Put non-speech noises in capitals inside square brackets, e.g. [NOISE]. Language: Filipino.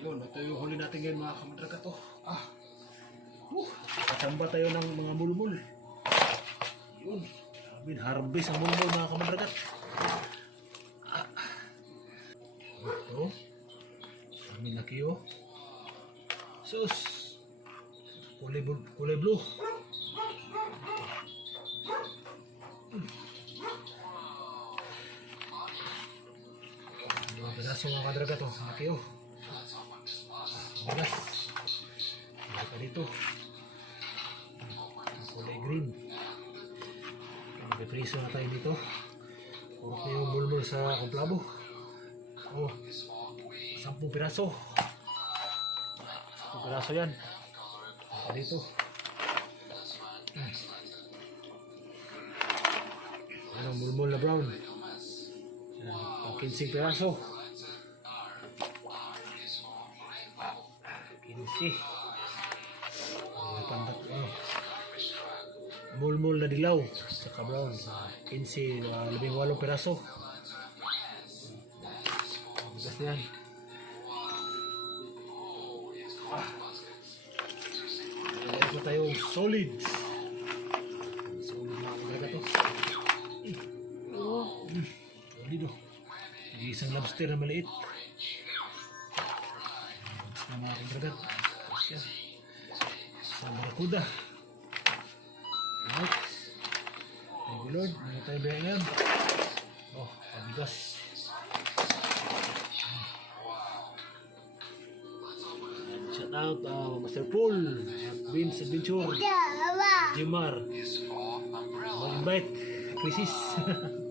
Yun, ito yung huli natin ngayon mga kamadraga to. Ah. Uh, kachamba tayo ng mga mulmul. Yun. Sabi, harvest ang mulmul mga kamadragat. Ah. Ito. Kami laki oh. Sus. Kulay, kulay blue. Mga pedaso mga kadraga to. Laki oh. Bigas. Wala pa dito. Kulay green. Magpipriso na tayo dito. Puro na yung mulmul sa kumplabo. Oh. Sampung piraso. Sampung piraso yan. Pa dito. Hmm. Mulmul na brown. Yan, pang 15 piraso. 15. Ano pandat ano? Mulmul na dilaw. Saka brown. 15, uh, labing walong piraso. Bigas na yan. Ah. Meron pa tayo solid. Solid na talaga to. Oo. Solid oh. Isang lobster na maliit. Na mga kadragat. Siya. Sa barakuda. Alright. Thank you Lord. Mga tayo ba yan? Oh, pabigas. Shout out uh, Master Paul at Vince Adventure. Jimar. Mag-invite. Crisis. [LAUGHS]